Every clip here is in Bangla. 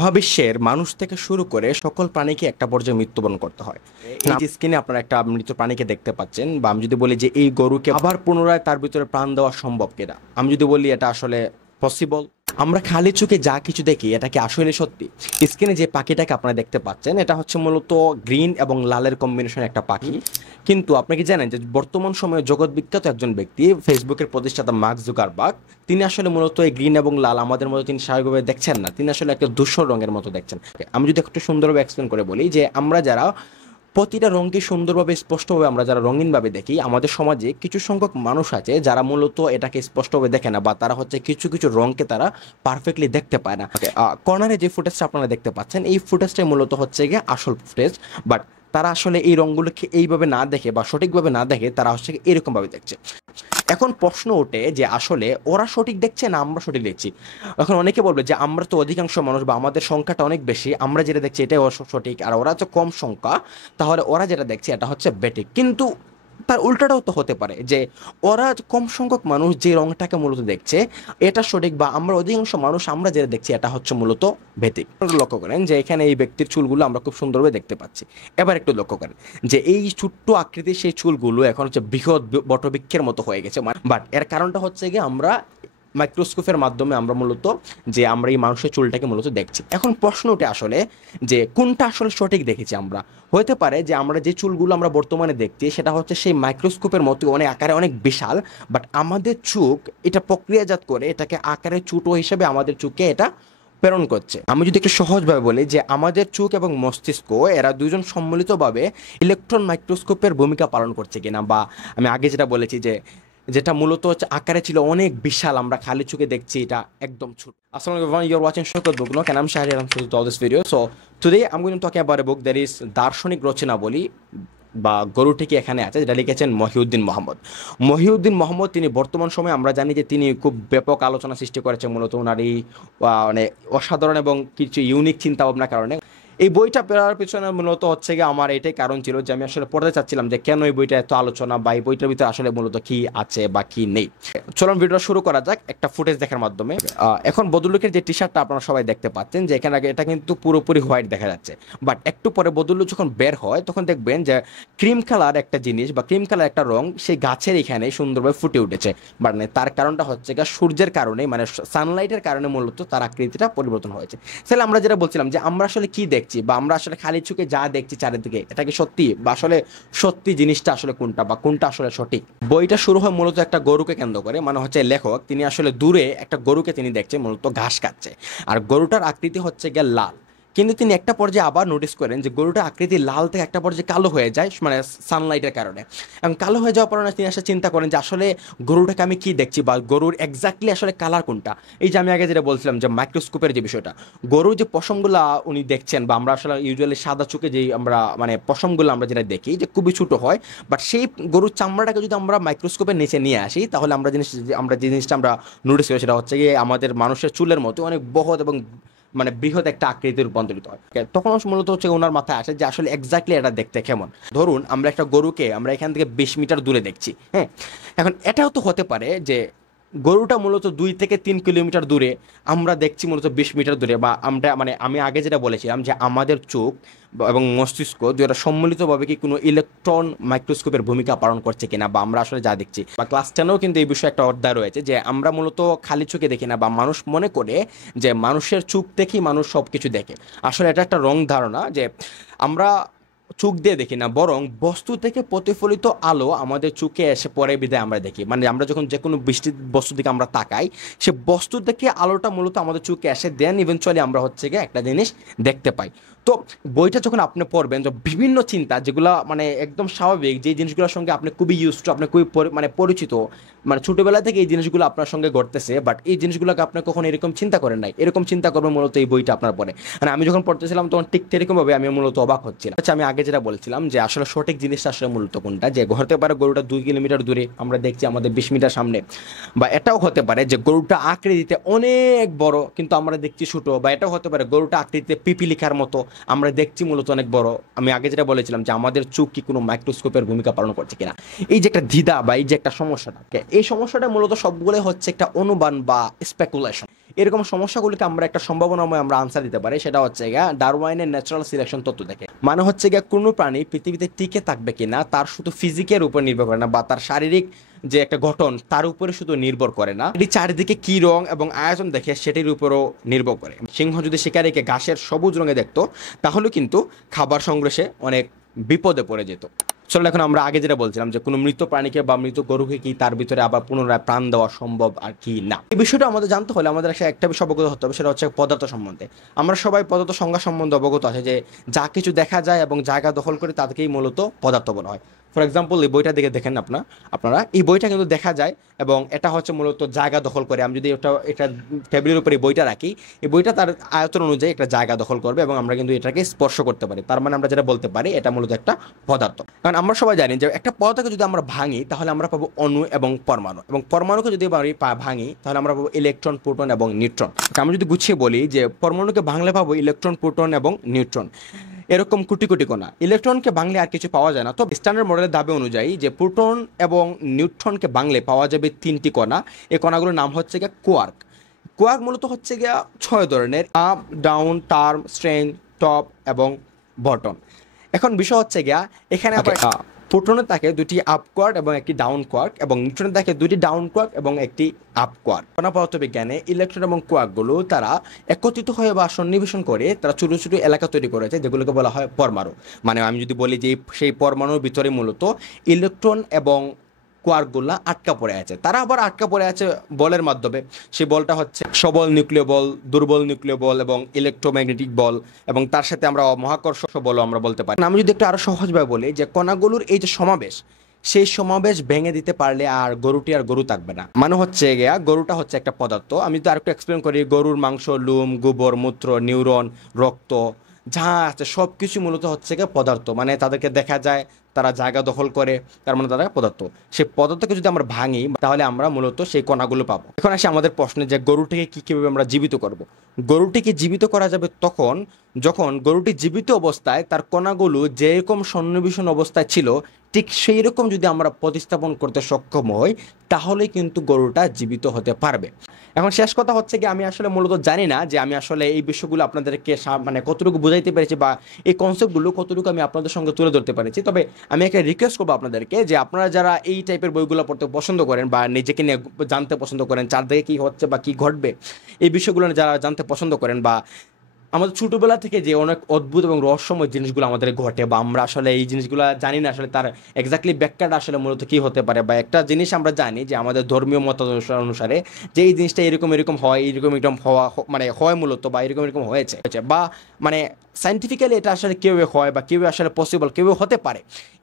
মহাবিশ্বের মানুষ থেকে শুরু করে সকল প্রাণীকে একটা পর্যায়ে মৃত্যুবরণ করতে হয়। এই স্ক্রিনে আপনারা একটা মৃত প্রাণীকে দেখতে পাচ্ছেন, বা আমি যদি বলি যে এই গরুকে আবার পুনরায় তার ভিতরে প্রাণ দেওয়া সম্ভব কিনা, আমি যদি বলি এটা আসলে পসিবল। আমরা খালি চোখে যা কিছু দেখি এটা কি আসলে সত্যি? স্ক্রিনে যে পাখিটাকে আপনারা দেখতে পাচ্ছেন এটা হচ্ছে মূলত গ্রিন এবং লালের কম্বিনেশন একটা পাখি। কিন্তু আপনি কি জানেন যে বর্তমান সময়ে জগৎ বিখ্যাত একজন ব্যক্তি, ফেসবুকের প্রতিষ্ঠাতা মার্ক জুকারবার্গ, তিনি আসলে মূলত এই গ্রিন এবং লাল আমাদের মতো তিনি স্বাভাবিকভাবে দেখছেন না, তিনি আসলে একটা ধূসর রঙের মতো দেখছেন। আমি যদি একটু সুন্দরভাবে এক্সপ্লেন করে বলি যে আমরা যারা প্রতিটা রঙকে সুন্দরভাবে স্পষ্টভাবে আমরা যারা রঙিনভাবে দেখি, আমাদের সমাজে কিছু সংখ্যক মানুষ আছে যারা মূলত এটাকে স্পষ্টভাবে দেখে না, বা তারা হচ্ছে কিছু কিছু রঙকে তারা পারফেক্টলি দেখতে পায় না। কর্নারে যে ফুটেজটা আপনারা দেখতে পাচ্ছেন এই ফুটেজটাই মূলত হচ্ছে গিয়ে আসল ফুটেজ, বাট তারা আসলে এই রঙগুলোকে এইভাবে না দেখে বা সঠিকভাবে না দেখে তারা হচ্ছে এরকমভাবে দেখছে। এখন প্রশ্ন ওঠে যে আসলে ওরা সঠিক দেখছে না আমরা সঠিক দেখছি। এখন অনেকে বলবে যে আমরা তো অধিকাংশ মানুষ বা আমাদের সংখ্যাটা অনেক বেশি, আমরা যেটা দেখছি এটাই সঠিক, আর ওরা হচ্ছে কম সংখ্যা, তাহলে ওরা যেটা দেখছে এটা হচ্ছে বেঠিক। কিন্তু তার উল্টাটাও তো হতে পারে যে ওরা কম সংখ্যক মানুষ যে রংটাকে মূলত দেখছে এটা সঠিক, বা আমরা অধিকাংশ মানুষ আমরা যেটা দেখছি এটা হচ্ছে মূলত বেঠিক। লক্ষ্য করেন যে এখানে এই ব্যক্তির চুলগুলো আমরা খুব সুন্দরভাবে দেখতে পাচ্ছি। এবার একটু লক্ষ্য করেন যে এই ছোট্ট আকৃতির সেই চুলগুলো এখন হচ্ছে বৃহৎ বটবৃক্ষের মতো হয়ে গেছে, বাট এর কারণটা হচ্ছে গিয়ে আমরা মাইক্রোস্কোপের মাধ্যমে আমরা মূলত যে আমরা এই মানুষের চুলটাকে মূলত দেখছি। এখন প্রশ্ন ওঠে আসলে যে কোনটা আসলে সঠিক দেখেছি আমরা। হতে পারে যে আমরা যে চুলগুলো আমরা বর্তমানে দেখছি সেটা হচ্ছে সেই মাইক্রোস্কোপের মতো অনেক আকারে অনেক বিশাল, বাট আমাদের চোখ এটা প্রক্রিয়াজাত করে এটাকে আকারে ছোট হিসেবে আমাদের চোখে এটা প্রেরণ করছে। আমি যদি একটু সহজভাবে বলি যে আমাদের চোখ এবং মস্তিষ্ক এরা দুজন সম্মিলিতভাবে ইলেকট্রন মাইক্রোস্কোপের ভূমিকা পালন করছে কিনা, বা আমি আগে যেটা বলেছি যে যেটা মূলত হচ্ছে আকারে ছিল অনেক বিশাল, আমরা খালি চোখে দেখছি এটা একদম ছোট। Assalamu alaikum everyone, you're watching Shaukat Book Nook and I'm Shahri Alam to all this video. So today I'm going to talk about a book that is দার্শনিক রচনাবলী বা গরুটি কি এখানে আছে, যেটা লিখেছেন মহিউদ্দিন মোহাম্মদ। মহিউদ্দিন মোহাম্মদ তিনি বর্তমান সময়ে আমরা জানি যে তিনি খুব ব্যাপক আলোচনা সৃষ্টি করেছেন মূলত ওনার এই মানে অসাধারণ এবং কিছু ইউনিক চিন্তা ভাবনার কারণে। এই বইটা পড়ার পিছনে মূলত হচ্ছে গিয়ে আমার এটাই কারণ ছিল যে আমি আসলে পড়তে চাচ্ছিলাম যে কেন এই বইটা এত আলোচনা, বা এই বইটার ভিতরে আসলে মূলত কি আছে বা কি নেই। চলুন ভিডিওটা শুরু করা যাক একটা ফুটেজ দেখার মাধ্যমে। এখন বদলুকের যে টি শার্টটা আপনারা সবাই দেখতে পাচ্ছেন যে এখানে এটা কিন্তু পুরোপুরি হোয়াইট দেখা যাচ্ছে, বাট একটু পরে বদলু যখন বের হয় তখন দেখবেন যে ক্রিম কালার একটা জিনিস বা ক্রিম কালার একটা রং সেই গাছের এখানে সুন্দরভাবে ফুটে উঠেছে। বাট তার কারণটা হচ্ছে গিয়ে সূর্যের কারণে, মানে সানলাইটের কারণে মূলত তার আকৃতিটা পরিবর্তন হয়েছে। তাহলে আমরা যেটা বলছিলাম যে আমরা আসলে কি দেখছি, বা আমরা আসলে খালি চোখে যা দেখছি চারিদিকে এটা কি সত্যি, বা আসলে সত্যি জিনিসটা আসলে কোনটা, বা কোনটা আসলে সঠিক। বইটা শুরু হয় মূলত একটা গরুকে কেন্দ্র করে, মানে হচ্ছে লেখক তিনি আসলে দূরে একটা গরুকে তিনি দেখছে মূলত ঘাস খাচ্ছে, আর গরুটার আকৃতি হচ্ছে গিয়ে লাল। কিন্তু তিনি একটা পর্যায়ে আবার নোটিস করেন যে গরুটার আকৃতি লাল থেকে একটা পর্যায়ে কালো হয়ে যায়, মানে সানলাইটের কারণে। এবং কালো হয়ে যাওয়ার পরে তিনি আসলে চিন্তা করেন যে আসলে গরুটাকে আমি কি দেখছি, বা গরুর এক্স্যাক্টলি আসলে কালার কোনটা। এই যে আমি আগে যেটা বলছিলাম যে মাইক্রোস্কোপের যে বিষয়টা, গরুর যে পশমগুলা উনি দেখছেন, বা আমরা আসলে ইউজুয়ালি সাদা চোখে যেই আমরা মানে পশমগুলো আমরা যেটা দেখি যে খুবই ছোট হয়, বাট সেই গরুর চামড়াটাকে যদি আমরা মাইক্রোস্কোপের নিচে নিয়ে আসি তাহলে আমরা যে জিনিসটা আমরা নোটিস করি সেটা হচ্ছে গিয়ে আমাদের মানুষের চুলের মতো অনেক বহৎ এবং মানে বৃহৎ একটা আকৃতির রূপান্তরিত হয়। তখন মূলত হচ্ছে ওনার মাথায় আসে যে আসলে এক্স্যাক্টলি এটা দেখতে কেমন। ধরুন আমরা একটা গরুকে আমরা এখান থেকে 20 মিটার দূরে দেখছি, হ্যাঁ, এখন এটাও তো হতে পারে যে গরুটা মূলত 2 থেকে 3 কিলোমিটার দূরে আমরা দেখছি মূলত 20 মিটার দূরে, বা আমরা মানে আমি আগে যেটা বলেছিলাম যে আমাদের চোখ এবং মস্তিষ্ক দুটো সম্মিলিতভাবে কি কোনো ইলেকট্রন মাইক্রোস্কোপের ভূমিকা পালন করছে কিনা, বা আমরা আসলে যা দেখছি। বা ক্লাস 10-এও কিন্তু এই বিষয়ে একটা অধ্যায় রয়েছে যে আমরা মূলত খালি চোখে দেখি না, বা মানুষ মনে করে যে মানুষের চোখ দেখেই মানুষ সব কিছু দেখে। আসলে এটা একটা রং ধারণা যে আমরা চোখ দিয়ে দেখি না, বরং বস্তু থেকে প্রতিফলিত আলো আমাদের চোখে এসে পড়ে বিধায় আমরা দেখি। মানে আমরা যখন যে কোনো বৃষ্টির বস্তু দিকে আমরা তাকাই, সে বস্তু থেকে আলোটা মূলত আমাদের চোখে আসে, দেন ইভেনচুয়ালি আমরা হচ্ছে গিয়ে একটা জিনিস দেখতে পাই। তো বইটা যখন আপনি পড়বেন যে বিভিন্ন চিন্তা যেগুলো মানে একদম স্বাভাবিক, যে জিনিসগুলোর সঙ্গে আপনি খুবই ইউজড টু, আপনি খুবই মানে পরিচিত, মানে ছোটোবেলা থেকে এই জিনিসগুলো আপনার সঙ্গে ঘটতেছে, বাট এই জিনিসগুলোকে আপনি কখনো এরকম চিন্তা করেন নাই, এরকম চিন্তা করবেন মূলত এই বইটা আপনার পড়ে। মানে আমি যখন পড়তেছিলাম তখন ঠিক এরকমভাবে আমি মূলত অবাক হচ্ছিলাম। আচ্ছা, আমি আগে যেটা বলছিলাম যে আসলে সঠিক জিনিসটা আসলে মূলত কোনটা, যে হতে পারে গরুটা 2 কিলোমিটার দূরে আমরা দেখছি আমাদের 20 মিটার সামনে, বা এটাও হতে পারে যে গরুটা আকৃতিতে অনেক বড় কিন্তু আমরা দেখছি ছোট, বা এটাও হতে পারে গরুটা আকৃতিতে পিপিলিকার মতো আমরা দেখছি মূলত অনেক বড়। আমি আগে যেটা বলেছিলাম যে আমাদের চোখ কি কোনো মাইক্রোস্কোপের ভূমিকা পালন করছে কিনা, এই যে একটা দ্বিধা বা এই যে একটা সমস্যাটা, এই সমস্যাটা মূলত সবগুলোই হচ্ছে একটা অনুমান বা স্পেকুলেশন। এরকম সমস্যাগুলিকে আমরা একটা সম্ভাবনাময় আমরা আনসার দিতে পারি, সেটা হচ্ছে গিয়া ডারউইনের ন্যাচারাল সিলেকশন তত্ত্ব থেকে। মানে হচ্ছে গিয়া কোনো প্রাণী পৃথিবীতে টিকে থাকবে কিনা তার শুধু ফিজিকের উপর নির্ভর করে না, বা তার শারীরিক যে একটা গঠন তার উপরে শুধু নির্ভর করে না, এটি চারিদিকে কি রং এবং আয়োজন দেখে সেটির উপরও নির্ভর করে। সিংহ যদি শিকারীকে ঘাসের সবুজ রঙে দেখতো তাহলে কিন্তু খাবার সংগ্রহে অনেক বিপদে পড়ে যেত। চলো এখন আমরা আগে যেটা বলছিলাম যে কোনো মৃত প্রাণীকে বা মৃত গরুকে কি তার ভিতরে আবার পুনরায় প্রাণ দেওয়া সম্ভব আর কি না, এই বিষয়টা আমাদের জানতে হলে আমাদের একটা বিষয় অবগত হতে হবে, সেটা হচ্ছে পদার্থ সম্বন্ধে। আমরা সবাই পদার্থ সংজ্ঞা সম্বন্ধে অবগত আছে যে যা কিছু দেখা যায় এবং জায়গা দখল করে তাদেরকেই মূলত পদার্থ বলা হয়। ফর এক্সাম্পল এই বইটা দিকে দেখেন আপনারা এই বইটা কিন্তু দেখা যায় এবং এটা হচ্ছে মূলত জায়গা দখল করে। আমি যদি এটা টেবিলের উপরে এই বইটা রাখি, এই বইটা তার আয়তন অনুযায়ী একটা জায়গা দখল করবে এবং আমরা কিন্তু এটাকে স্পর্শ করতে পারি। তার মানে আমরা যেটা বলতে পারি এটা মূলত একটা পদার্থ। কারণ আমরা সবাই জানি যে একটা পদার্থকে যদি আমরা ভাঙি তাহলে আমরা পাবো অণু এবং পরমাণু, এবং পরমাণুকে যদি ভাঙি তাহলে আমরা পাবো ইলেকট্রন, প্রোটন এবং নিউট্রন। আমি যদি গুছিয়ে বলি যে পরমাণুকে ভাঙলে পাবো ইলেকট্রন, প্রোটন এবং নিউট্রন, এরকম কোটি কোটি কণা। ইলেকট্রনকে ভাঙলে আর কিছু পাওয়া যায় না। তো স্ট্যান্ডার্ড মডেলের দাবি অনুযায়ী যে প্রোটন এবং নিউট্রনকে ভাঙলে পাওয়া যাবে 3টি কণা। এই কণাগুলোর নাম হচ্ছে গিয়ে কোয়ার্ক। কোয়ার্ক মূলত হচ্ছে গিয়া 6 ধরনের: up, down, term, strain, top এবং বটম। এখন বিষয় হচ্ছে গিয়া এখানে প্রোটনের থাকে 2টি আপ কোয়ার্ক এবং একটি ডাউন কোয়ার্ক, এবং নিউট্রনের থাকে 2টি ডাউন কোয়ার্ক এবং একটি আপ কোয়ার্ক। কণা পদার্থবিজ্ঞানে ইলেকট্রন এবং কোয়ার্কগুলো তারা একত্রিত হয়ে বা সন্নিবেশন করে তারা ছোটো ছোটো এলাকা তৈরি করেছে, যেগুলোকে বলা হয় পরমাণু। মানে আমি যদি বলি যে সেই পরমাণুর ভিতরে মূলত ইলেকট্রন এবং কোয়ার্কগুলো আটকা পড়ে আছে। তারা আবার আটকা পড়ে আছে বলের মাধ্যমে। সেই বলটা হচ্ছে সবল নিউক্লিয় বল, দুর্বল নিউক্লিয় বল এবং ইলেকট্রোম্যাগনেটিক বল, এবং তার সাথে আমরা মহাকর্ষ বলও আমরা বলতে পারি। আমি যদি একটু আরো সহজভাবে বলি যে কণাগুলোর এই যে সমাবেশ, সেই সমাবেশ ভেঙে দিতে পারলে আর গরুটি আর গরু থাকবে না। মানে হচ্ছে গিয়া গরুটা হচ্ছে একটা পদার্থ। আমি যদি আরেকটু এক্সপ্লেন করি, গরুর মাংস, লোম, গোবর, মূত্র, নিউরন, রক্ত যা আছে সব কিছু মূলত হচ্ছে গিয়ে পদার্থ। মানে তাদেরকে দেখা যায়, তারা জায়গা দখল করে, তার মানে তারা পদার্থ। সেই পদার্থকে যদি আমরা ভাঙি তাহলে আমরা মূলত সেই কণাগুলো পাবো। এখন আসি আমাদের প্রশ্নে যে গরুটিকে কিভাবে আমরা জীবিত করব। গরুটিকে জীবিত করা যাবে তখন যখন গরুটি জীবিত অবস্থায় তার কণাগুলো যেরকম সন্নিবেশন অবস্থায় ছিল ঠিক সেই রকম যদি আমরা প্রতিস্থাপন করতে সক্ষম হই তাহলে কিন্তু গরুটা জীবিত হতে পারবে। এখন শেষ কথা হচ্ছে কি, আমি আসলে মূলত জানি না যে আমি আসলে এই বিষয়গুলো আপনাদেরকে মানে কতটুকু বুঝাইতে পেরেছি বা এই কনসেপ্টগুলো কতটুকু আমি আপনাদের সঙ্গে তুলে ধরতে পেরেছি। তবে আমি একটা রিকোয়েস্ট করবো আপনাদেরকে যে আপনারা যারা এই টাইপের বইগুলো পড়তে পছন্দ করেন বা নিজেকে নিয়ে জানতে পছন্দ করেন, চারদিকে কী হচ্ছে বা কী ঘটবে এই বিষয়গুলো যারা জানতে পছন্দ করেন, বা আমাদের ছোটোবেলা থেকে যে অনেক অদ্ভুত এবং রহস্যময় জিনিসগুলো আমাদের ঘটে বা আমরা আসলে এই জিনিসগুলো জানি না আসলে তার এক্স্যাক্টলি ব্যাখ্যাটা আসলে মূলত কী হতে পারে, বা একটা জিনিস আমরা জানি যে আমাদের ধর্মীয় মত অনুসারে যে এই জিনিসটা এরকম হয়, এরকম হওয়া মানে হয় মূলত, বা এরকম হয়েছে, বা মানে সাইন্টিফিক্যালি এটা আসলে কীভাবে হয় বা কীভাবে আসলে পসিবল কীভাবে হতে পারে,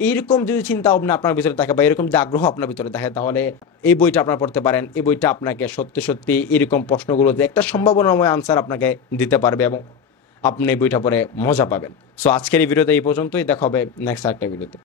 এইরকম যদি চিন্তা ভাবনা আপনার ভিতরে থাকে বা এরকম যে আগ্রহ আপনার ভিতরে থাকে তাহলে এই বইটা আপনারা পড়তে পারেন। এই বইটা আপনাকে সত্যি সত্যি এরকম প্রশ্নগুলোতে একটা সম্ভাবনাময় আনসার আপনাকে দিতে পারবে এবং আপনি এই বইটা পড়ে মজা পাবেন। সো আজকের এই ভিডিওতে এই পর্যন্তই, দেখা হবে নেক্সট একটা ভিডিওতে।